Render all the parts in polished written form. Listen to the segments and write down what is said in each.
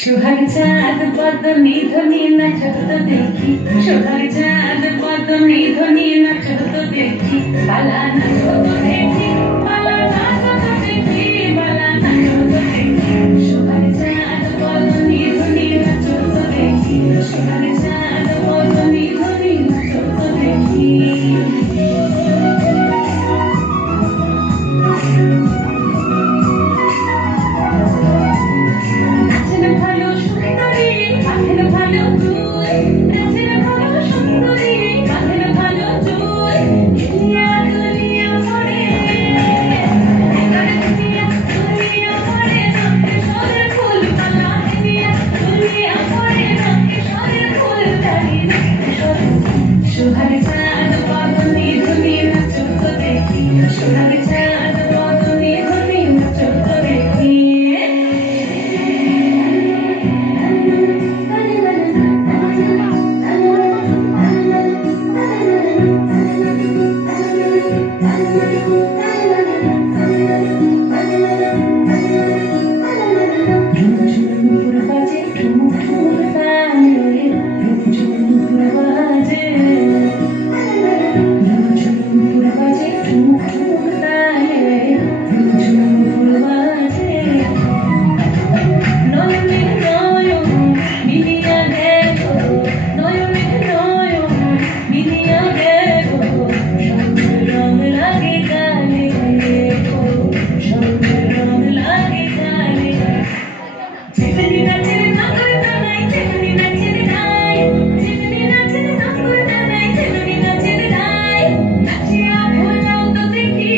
সোহাগ চাঁদ বদনি ধ্বনি নাচত দেখি, সোহাগ চাঁদ বদনি ধ্বনি নাচত দেখি, বালা নাচত দেখি, বালা নাচত দেখি, বালা নাচত দেখি। সোহাগ চাঁদ বদনি ধ্বনি নাচত দেখি, সোহাগ চাঁদ বদনি ধ্বনি নাচত দেখি। নাচেন ভালো সুন্দরী, গাথেন ভালো তুই, নাচেন ভালো সুন্দরী, গাথেন ভালো তুই। দুনিয়া দুনিয়া ভরে, এবারে দুনিয়া দুনিয়া ভরে, রঙে সরে ফুল মালা দুনিয়া দুনিয়া ভরে, রঙে সরে ফুল দাড়ি রঙে সরে। সোহাগ চাঁদ বদনি ধ্বনি নাচত দেখি, সোহাগ চাঁদ বদনি ধ্বনি নাচত দেখি। ঝুমঝুমুর বাজে ঠুমঠুম তালে, ঝুমঝুমুর বাজে, ঝুমঝুমুর বাজে ঠুমঠুম তালে, ঝুমঝুমুর বাজে। নয়নে নয়ন মিলিয়া দেখো, নয়নে নয়ন মিলিয়া দেখো, সঙ্গে রং লাগে গালে গো, সঙ্গে রং লাগে গালে। যেখানে নাচের নাগর দানাই, যেখানে নাচের নাই, যেখানে নাচের নাগর দানাই, যেখানে নাচের নাই। নাচিয়া ভোলাও তো দেখি,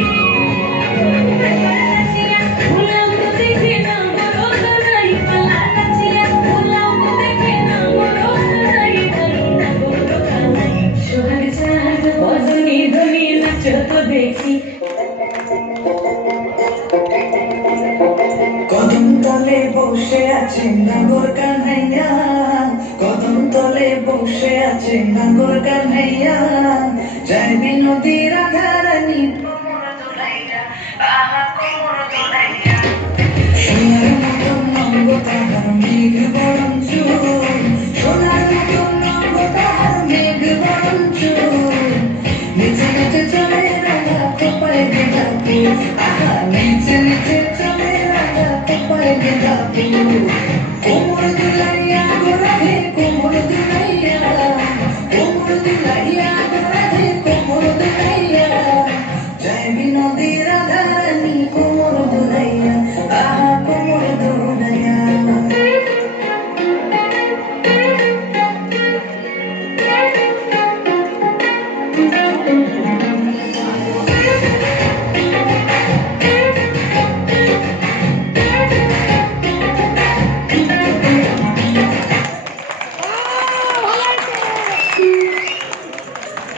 নাচিয়া ভোলাও তো দেখি, নাগর দানাই পালা। নাচিয়া ভোলাও তো দেখি, নাগর দানাই পালা, নাগর দানাই। সোহাগ চাঁদ বদনি ধ্বনি নাচত দেখি। কদম তলে বসে আছে নাগর কান্হাইয়া, কদম তলে বসে আছে নাগর কান্হাইয়া। যায় বিনোদী রাধারানী কোমর দোলাইয়া, আহা কোমর দোলাইয়া। সোনার মতন অঙ্গ তাহার মেঘ বরণ চুল, সোনার মতন অঙ্গ তাহার মেঘ বরণ চুল। নিচে নিচে চলে রাধা কপালে গেঁদা ফুল, আহা নিচে নিচে চলে রাধা কপালে গেঁদা ফুল। কোমর দুলাইয়া গো রাধে।